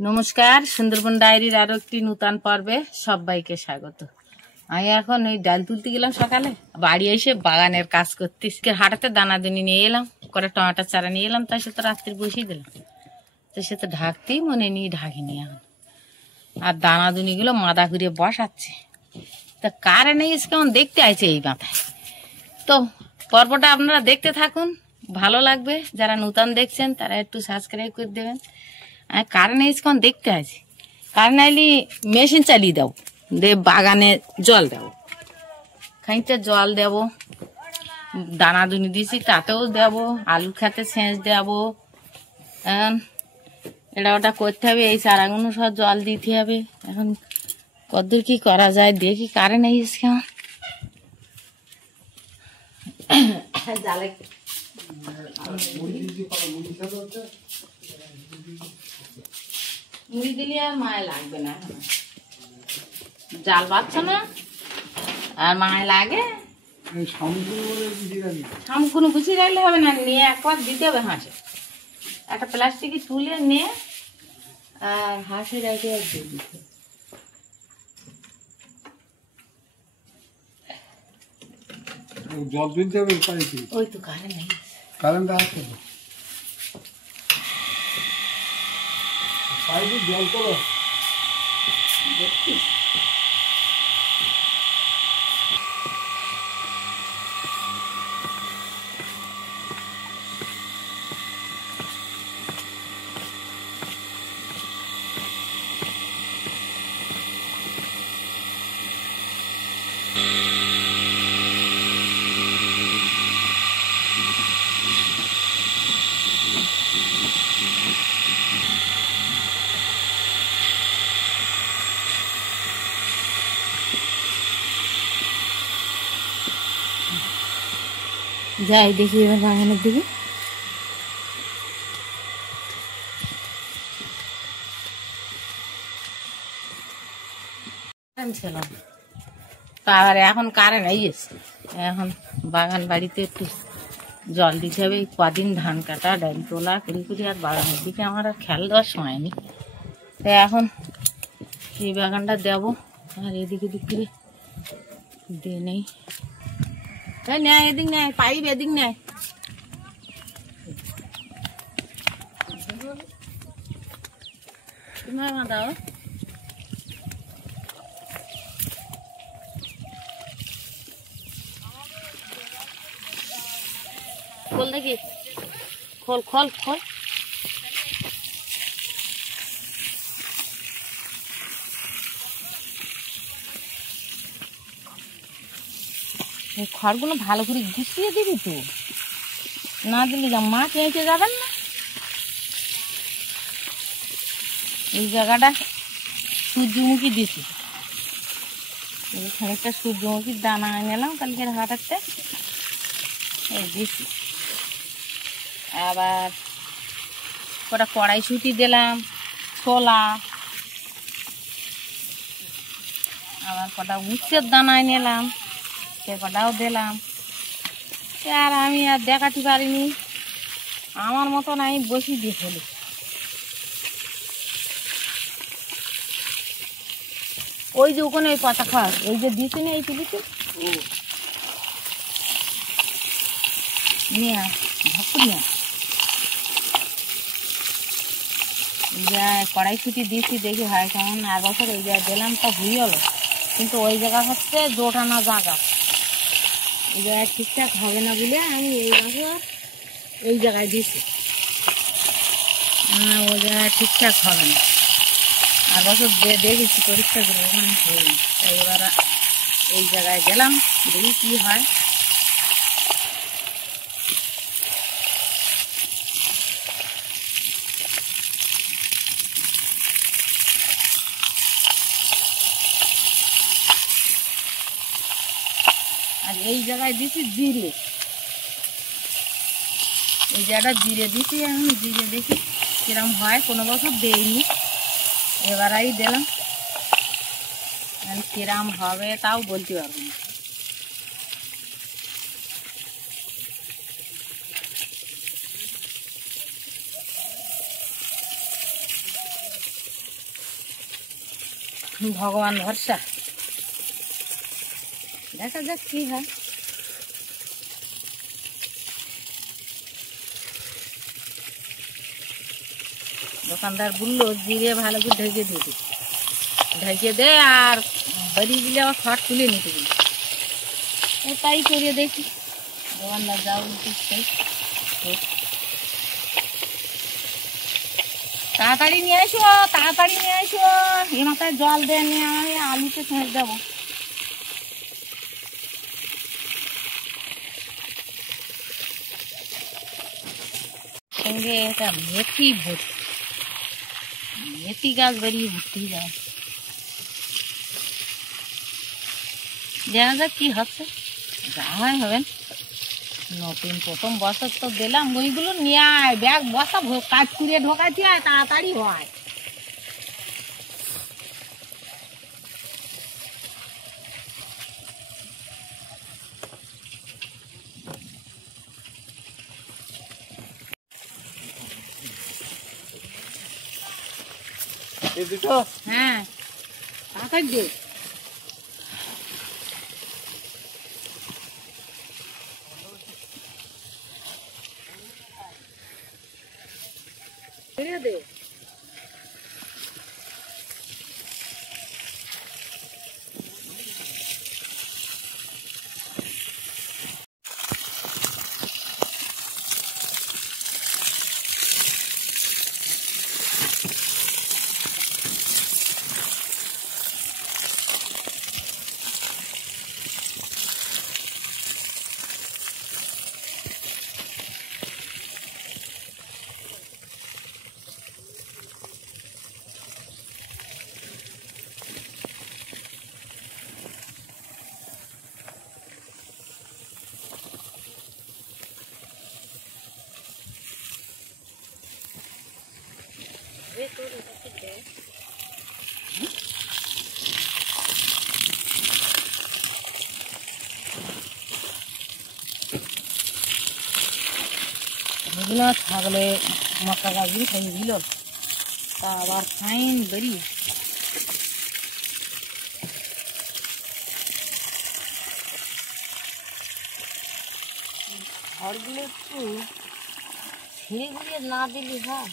নমস্কার, সুন্দরবন ডায়েরির আরো একটি নূতন পর্বে সবাইকে স্বাগত। আমি এখন ওই ডাল তুলতে গেলাম সকালে, বাড়ি এসে বাগানের কাজ করতে হাটাতে দানাদানি নিয়ে এলাম, করে টমাটার চারা নিয়ে এলাম, তাই সে তো রাত্রে বসিয়ে দিলাম। তো সে তো ঢাকতেই মনে নিয়ে ঢাকিনি এখন, আর দানাদুনিগুলো মাদা ঘুরিয়ে বসাচ্ছে। তা কারেন্ট কেমন দেখতে আছে এই মাথায়। তো পর্বটা আপনারা দেখতে থাকুন, ভালো লাগবে। যারা নূতন দেখছেন তারা একটু সাবস্ক্রাইব করে দেবেন। কারেন্ট কেমন দেখতে আছে, কারেন্ট আইলি মেশিন চালিয়ে দেবো, দিয়ে বাগানে জল দেবো, খানিকটা জল দেবো, দানাদুনি দিয়েছি তাতেও দেবো, আলু খেতে সেচ দেবো, এটা ওটা করতে হবে, এই চারাগুলো সব জল দিতে হবে। এখন কতদূর কি করা যায় দেখি। কারেন্ট কেমন জালে মুড়ি দিলে আর মায়া লাগবে না, জাল পাচ্ছ না আর মায়া লাগে। শামুকুনো গুছিয়ে রাখলে হবে না, নিয়ে একবার দিতে হবে হাঁসে, একটা প্লাস্টিকে তুলে নিয়ে আর হাঁসে রেখে আর দিয়ে দিতে। জল তুলতে হবে, ওই তো কারেন্ট নেই, কারেন্ট আছে জল করো দেখছিস। যাই দেখি এবার বাগানের দিকে। ছিল তার এখন কারেন্ট এসেছে, এখন বাগান বাড়িতে একটু জল দিতে হবে। কদিন ধান কাটা ডাল তোলা করি আর বাগানের দিকে আমার আর খেয়াল দেওয়ার সময় নেই। তো এখন এই বাগানটা দেবো, আর এদিকে দিক করে দিয়ে নেই। তাই নেয় এদিক নেয়, পাইপ এদিক নেয়। তোমার দাও খোল দেখি, খোল খোল খোল। এই খড়গুলো ভালো করে গুছিয়ে দিবি তো, না দিলে যা মাছ এঁচে যাবেন না। এই জায়গাটা সূর্যমুখী দিছি, খানিকটা সূর্যমুখীর দানা নিলাম কালকের হাটাতে, এই দিছি। আবার কটা কড়াইশুঁটি দিলাম, ছোলা, আবার কটা উচ্ছের দানায় নিলাম, সে কটাও দিলাম। আর আমি আর দেখাতে পারিনি, আমার মতন আমি বসি দিয়ে ফেলি। ওই যে ওখানে ওই পাতা খাওয়া, ওই যে দিছি না এই তুলিতে নিয়ে ভক্ত নিয়ে কড়াইশুঁটি দিয়েছি, দেখি হয় কেমন। আর বছর ওই জায়গায় দিলাম তো হয়ে গেলো, কিন্তু ওই জায়গা হচ্ছে জোটানা জায়গা, ওই জায়গায় ঠিকঠাক হবে না বলে আমি এই বছর এই জায়গায় দিয়েছি। ওই জায়গায় ঠিকঠাক হবে না, আর বছর দেখেছি পরীক্ষা করে ওখানে হয়নি। তাই এবার এই জায়গায় গেলাম, দেখি কী হয়। আর এই জায়গায় দিছি জিরে, এই জায়গাটা জিরে দিছি, এখন জিরে দেখি কিরম হয়। কোনো বছর দেইনি, এবারই দিলাম, কিরম হবে তাও বলতে পারবো না। ভগবান ভরসা, দেখা যাক কি হয়। দোকানদার বললো জিরে ভালো করে ঢেকে দিতে, ঢেকে দে আর বেরিয়ে গেলে আবার খড় তুলে নিতে গেলে তাই করে দেখি। দোকানদার যা বলছি তাড়াতাড়ি নিয়ে আসো, তাড়াতাড়ি নিয়ে আসো, এ মাথায় জল দিয়ে নিয়ে আমি আলুতে ছেঁচ দেবো। সঙ্গে এটা মেথি ভর্তি, মেথি গাছ বেরিয়ে ভর্তি যায়। দেখা যাক কি হচ্ছে, যা হয় হবেন। নতুন প্রথম বছর তো দিলাম, ওইগুলো নিয়ে আয়, ব্যাগ বসা কাজ করে ঢোকাচ্ছি আর তাড়াতাড়ি হয়। হ্যাঁ তাড়াতাড়ি দে। দে এগুলো ছাগলে মক্কা গাছগুলি খাই দিল, তা আবার ফাইন বেরিয়ে খড়গুলো একটু ছিঁড়ে গুড়িয়ে না দিলি হয়।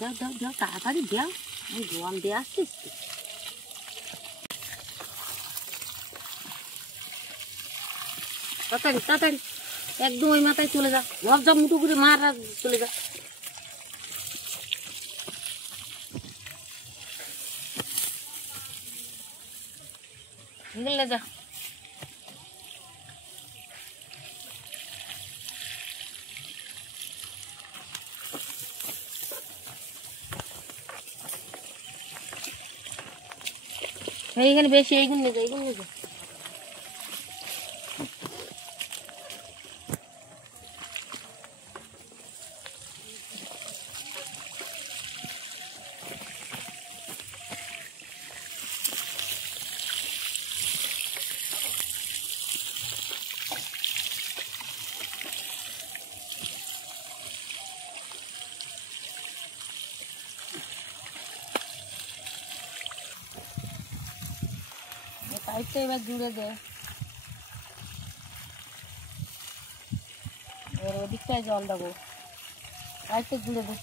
দাও দাও দাও, তাড়াতাড়ি দাও, আমি জোয়ান দিয়ে আসছিস। তাড়াতাড়ি তাড়াতাড়ি একদম ওই মাথায় চলে যা, ঘর যা মুঠো করে মার আর চলে যা। গেলে যা, এইখানে বেশি, এইগুলো নিয়ে যা, এইগুলো নিয়ে যা। পাইপটা এবার জুড়ে দে, এবার ওদিকটায় জল দেবো, পাইপটা জুড়ে দে।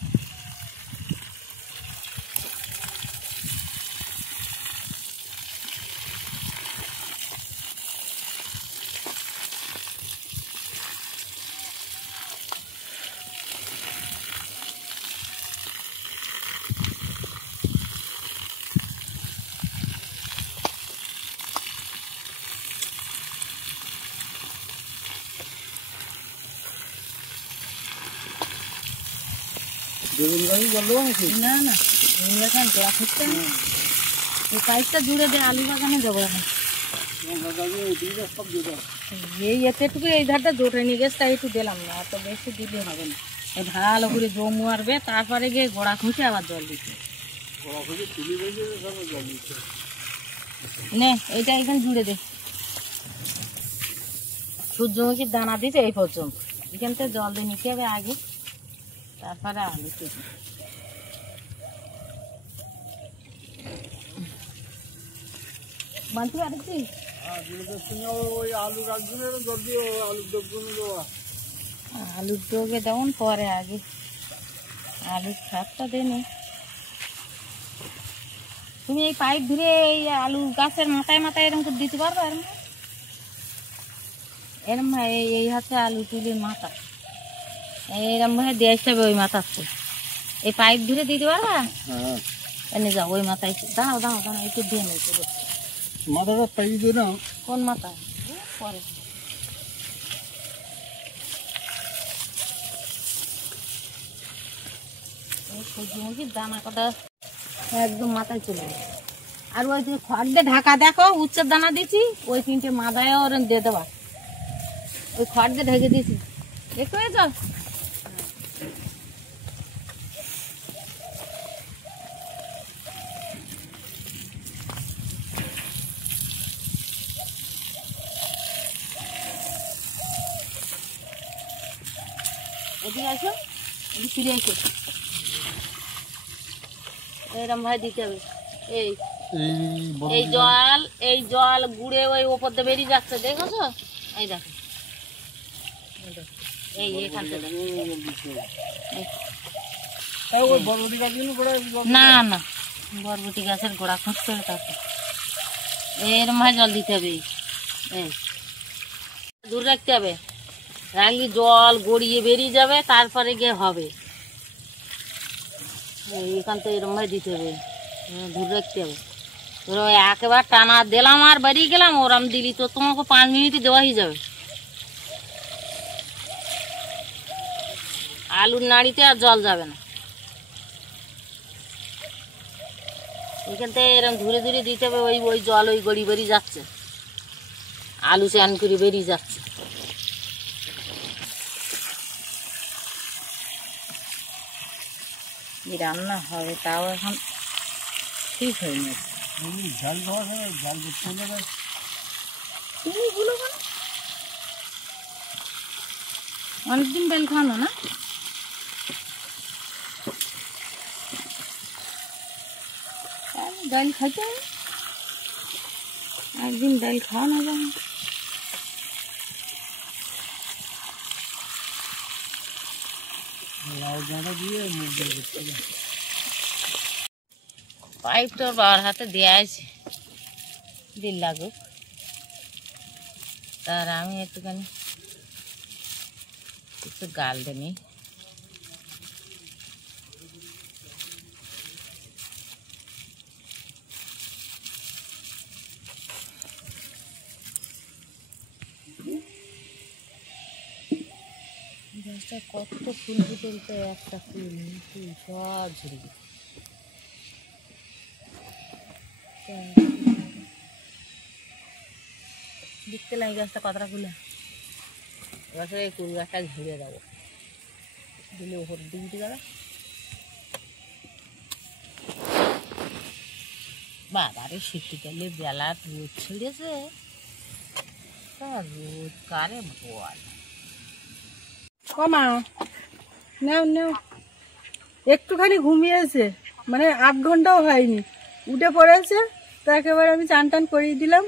না না এখন গোড়া খুঁজতে না, এই পাইপটা জুড়ে দে, আলু বাগানে যাবো এখন। এই এতটুকু এই ধারটা জোটে নিয়ে গেছে, তাই একটু দিলাম না, অত বেশি দিলে হবে না। ভালো করে জম মারবে, তারপরে গিয়ে গোড়া খুঁজে আবার জল দিতে। নে এইটা এখানে জুড়ে দে, সূর্যমুখীর দানা দিতে এই পর্যন্ত। এখান থেকে জল দিয়ে নিতে হবে আগে, তারপরে আলু কেটে। বানতে পারছি আলুর ডোগে দেবন পরে, আগে আলুর ছাদটা দেনে। তুমি এই পাইপ ধরে এই আলু গাছের মাথায় মাথায় এরকম করে দিতে পারবে? এরম এই হচ্ছে আলু তুলির মাথা, এরম ভাবে দিয়ে আসতে হবে ওই মাথাতে। এই পাইপ ধরে দিতে পারবা? এনে যাও ওই মাথায়, দাঁড়াও দাঁড়াও দাঁড়াও, একটু দিয়ে নেই মাথাটা পাইপ দিয়ে নাও। কোন মাথা? পরে সূর্যমুখীর দানা কটা একদম মাথায় চলে যাবে। আর ওই যে খড় দিয়ে ঢাকা, দেখো উচ্চের দানা দিচ্ছি, ওই 3টে মাদায় ওর দিয়ে দেবা, ওই খড় দিয়ে ঢেকে দিয়েছি, দেখতে পেয়েছ? এদিকে আসো, ফিরে আসো, এরম ভাই দিতে হবে। এই জল গুড়ে ওই ওপর দিয়ে বেরিয়ে যাচ্ছে, দেখেছো? এই দেখো, এই এখান থেকে না না, বরবটি গাছের গোড়া খুঁজতে হবে, তারপর এরম ভাই জল দিতে হবে। এই দূর রাখতে হবে, রাখলে জল গড়িয়ে বেরিয়ে যাবে, তারপরে গিয়ে হবে। এখান থেকে এরম ভাই দিতে হবে, দূর রাখতে হবে। একেবারে টানা দিলাম আর বেরিয়ে গেলাম, ওরম দিলি তো তোমাকে 5 মিনিটে দেওয়াই যাবে। আলুর নাড়িতে আর জল যাবে না, এখান থেকে এরকম ধীরে ধীরে দিতে হবে। ওই জল ওই গড়ি বেরিয়ে যাচ্ছে, আলু চান করে বেরিয়ে যাচ্ছে। রান্না হবে, তাও এখন ঠিক হয়নি। অনেকদিন ডাল খাওয়ানো না, ডাল খাইতে হবে, একদিন ডাল খাওয়ানো যাবে। পাইপ তোর বাবার হাতে দিয়ে আছে, দিল লাগুক, তার আমি একটুখানি একটু গাল দিনি। গাছটা কত ফুল ফুটেছে, একটা ফুল ফুল সব ঝরে গেছে। দেখতে লাগে গাছটা কতটা ফুলে, এবছর এই কুল গাছটা ঝরিয়ে দেবো, দিলে ওপর দিকে উঠে যাবে। বাবারে শীতকালে বেলা রোদ ছেড়েছে, রোদ কারে বল। মা নাও নাও, একটুখানি ঘুমিয়েছে, মানে 8 ঘন্টাও হয়নি, উঠে পড়েছে, তো একেবারে আমি চান টান করিয়ে দিলাম।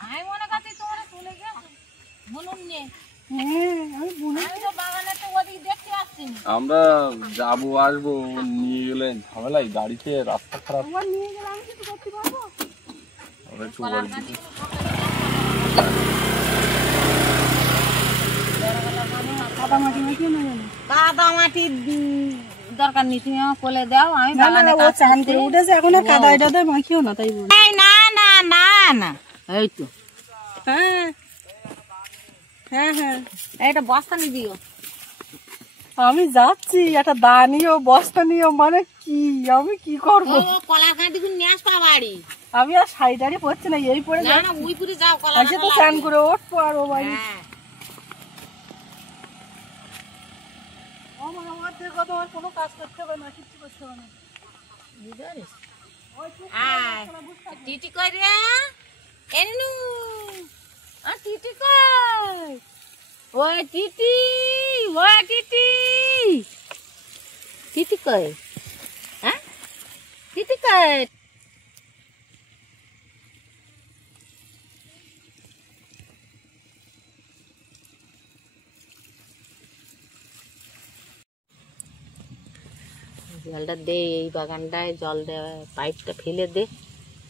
আমি মনে করছি তোমরা চলে গেছো বুনুন নিয়ে। হ্যাঁ আমি আমি তো বাগানে তো ওদিকে দেখতে আসছি না। আমরা যাবো আসবো, নিয়ে গেলেন ঝামেলাই, গাড়িতে রাস্তা খারাপ। তোমার নিয়ে গেলে আমি কিছু করতে পারবো? আমরা একটু বাড়ি দিকে কাদা মাটি মাখিয়ে না জানো? কাদা মাটি দরকার নেই, তুমি আমার কোলে দাও, আমি না না বাগানে ও কাজ চান করছি। করে উঠেছে, এখন আর কাদা এটাতে মাখিও না, তাই বলি। এই না না না না, এই তো হ্যাঁ হ্যাঁ হ্যাঁ, এটা বস্তা নিয়ে দিও। আমি যাচ্ছি, একটা দা নিও বস্তা নিও, মানে কি আমি কি করবো? কলা কাঁদি নিয়ে আসবা বাড়ি। আমি আর শাড়ি পরছি না, এই পরে না না উই পুরে যাও, কলা আজকে তো চান করে উঠবো আর ও বাড়ি। আমার দেখো, তোমার কোনো কাজ করতে হবে না, কিচ্ছু করতে হবে না। টিটি কই রে, এনু টিটি কই, ওই টিটি ও টিটি টিটি কই হ্যাঁ টিটি কই জলটা দে এই বাগানটায় জল দে পাইপটা ফেলে দে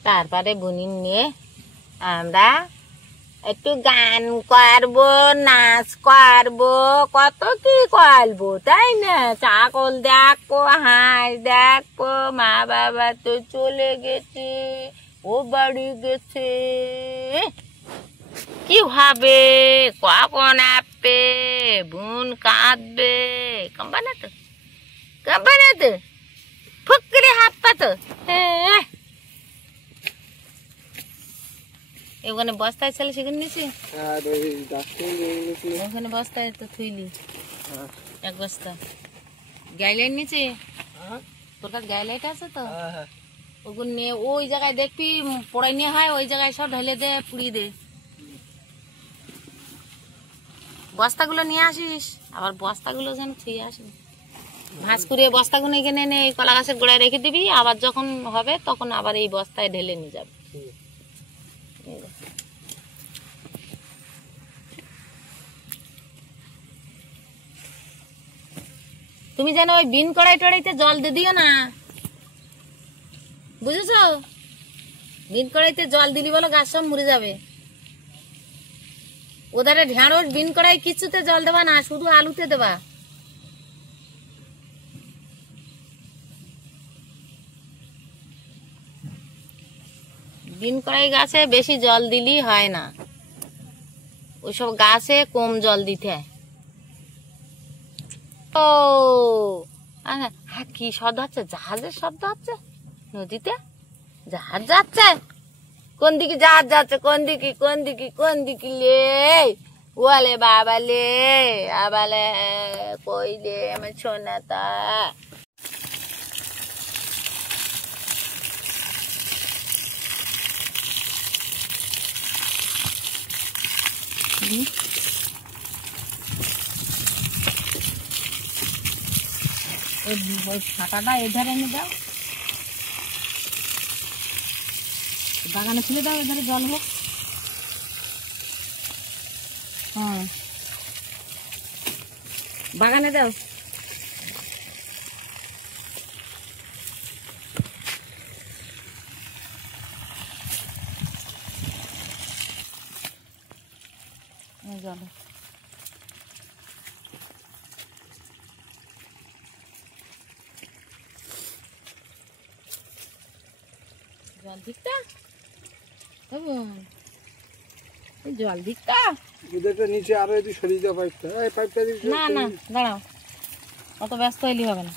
তারপরে বুনি নিয়ে আমরা একটু গান করবো নাচ করবো কত কি করবো তাই না চাকল দেখবো হাঁস দেখবো মা বাবা তো চলে গেছে ও বাড়ি গেছে কি হবে কখন আসবে বোন কাঁদবে কাঁদবে না তো কাঁদবে না তো ফুকরে হাত পাতো হ্যাঁ ওখানে বস্তায় ছিল সেখানে নিছি ওখানে বস্তায় তো থুইলি এক বস্তা গাইলাইন নিচে তোর কাছে গাইলাইট আছে তো ওগুলো নিয়ে ওই জায়গায় দেখবি পড়াই নিয়ে হয় ওই জায়গায় সব ঢেলে দে পুড়িয়ে দে বস্তাগুলো নিয়ে আসিস আবার বস্তাগুলো যেন থুয়ে আসিস ভাঁজ করে বস্তাগুলো এখানে এনে এই কলা গাছের গোড়ায় রেখে দিবি আবার যখন হবে তখন আবার এই বস্তায় ঢেলে নিয়ে যাবে তুমি যেন ওই বিন কড়াই টড়াইতে জল দিয়ে দিও না বুঝেছো বিন কড়াইতে জল দিলি বলো গাছ সব মরে যাবে ওধারে ঢেঁড়স বিন কড়াই কিছুতে জল দেবা না শুধু আলুতে দেবা বিন কড়াই গাছে বেশি জল দিলি হয় না ওইসব গাছে কম জল দিতে হয় ও হ্যাঁ কি শব্দ হচ্ছে জাহাজের শব্দ হচ্ছে নদীতে জাহাজ যাচ্ছে কোন দিকে জাহাজ যাচ্ছে কোন দিকে লে ওয়ালে বাবালে আবালে কইলে আমার সোনাতা ওই ফাঁকাটা এধারে এনে দাও বাগানে ফেলে দাও এধারে জল হোক হ্যাঁ বাগানে দাও জল জল দিকটা জল দিকটা নিচে আরো একটু সরিয়ে দাও পাইপটা এই পাইপটা না না দাঁড়াও অত ব্যস্ত হইলে হবে না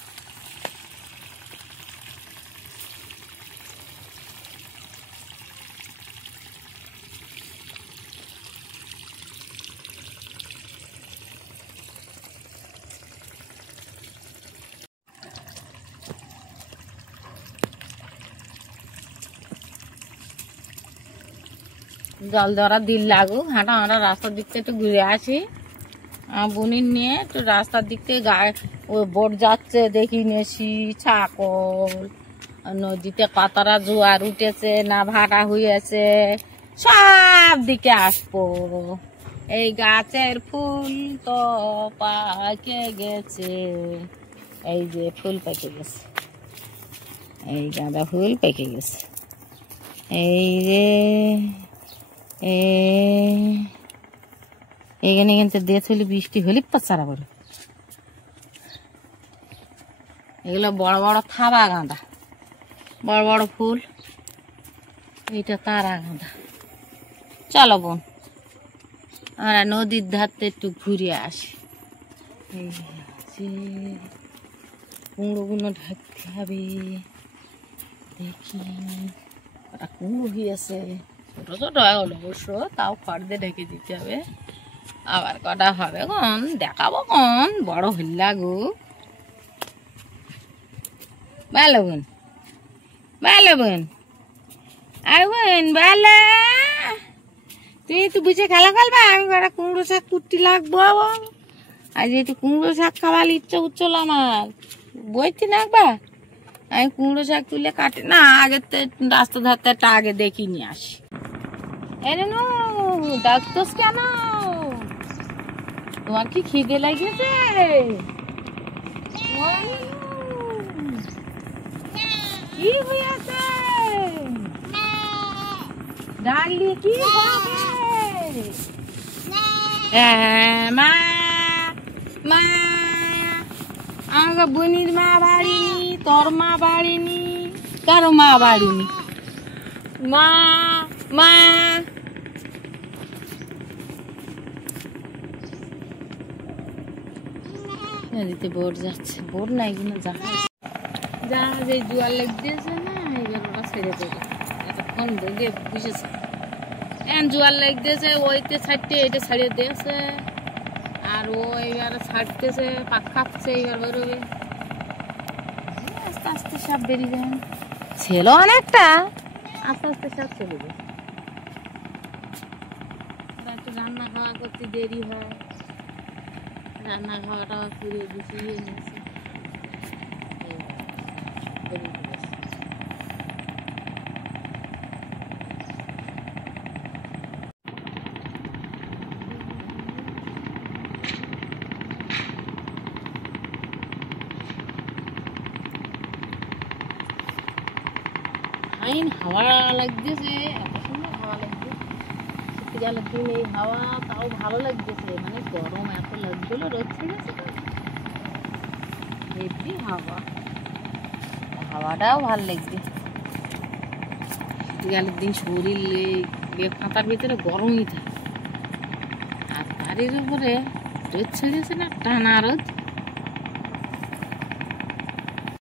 জল দেওয়ার দিল লাগুক হাঁটা রাস্তার দিক থেকে একটু ঘুরে আসি বুনির নিয়ে একটু রাস্তার দিক থেকে গায়ে ওই বোট যাচ্ছে দেখি নেছি ছাকল নদীতে কতটা জোয়ার উঠেছে না ভাটা হয়েছে সব দিকে আসবো এই গাছের ফুল তো পাকে গেছে এই যে ফুল পেকে গেছে এই গাঁদা ফুল পেকে গেছে এই রে এখানে কিন্তু দিয়ে চলি বৃষ্টি হলি পাচারা বড় এগুলো বড় বড় থাবা গাঁদা বড় বড় ফুল এইটা তারা গাঁদা চলো বোন আমরা নদীর ধারতে একটু ঘুরে আসি এই কুমড়োগুলো ঢাকতে হবে দেখি ওটা কুমড়ো হয়েছে ছোট ছোট হলো অবশ্য তাও খড় দিয়ে ঢেকে দিতে হবে আবার কটা হবে কন দেখাবো কন বড় হল লাগু ভালো বোন ভালো বোন আর বোন ভালো তুই বুঝে খেলা খেলবা আমি কটা কুমড়ো শাক কুটতে লাগবো আজ একটু কুমড়ো শাক খাওয়ার ইচ্ছা উচ্চল আমার, বইছি না একবার আমি কুমড়ো শাক তুলে কাটি না, আগের রাস্তা ধারতে একটা আগে দেখি নিয়ে আসি। এরে নো ডাকতোস কেন? তোমার কি খিদে লাগিয়েছে? কি হয়েছে? ডাকলি কি হবে? মা মা আমাকে বোনির মা বাড়িনি, তোর মা বাড়িনি, কারো মা বাড়িনি। মা মা নদীতে বোট যাচ্ছে, বোট নাই কিনা জাহাজ এই জোয়ার লেগ দিয়েছে না, এবার ওরা ছেড়ে দেবে এতক্ষণ দেখে বুঝেছে। এখন জোয়ার লেগ দিয়েছে, ওইতে ছাড়তে এটা ছাড়িয়ে দিয়েছে, আর ও এবার ছাড়তেছে, পাক খাচ্ছে, এবার বেরোবে। আস্তে আস্তে সব বেরিয়ে যায়, ছিল অনেকটা, আস্তে আস্তে সব চলে যায়। একটু রান্না খাওয়া করতে দেরি হয়, রান্না খাওয়াটা করে গুছিয়ে নিয়েছে। আইন হাওয়া লাগতেছে, এত সুন্দর হাওয়া লাগছে, শীতকালের দিন এই হাওয়া তাও ভালো লাগতেছে, মানে গরম এত লাগছিল, রোদ ছেড়েছে তো হেভি হাওয়া, হাওয়াটাও ভালো লাগছে। শীতকালের দিন শরীর কাঁথার ভিতরে গরমই থাকে, আর বাড়ির উপরে রোদ ছেড়েছে না, টানা রোদ।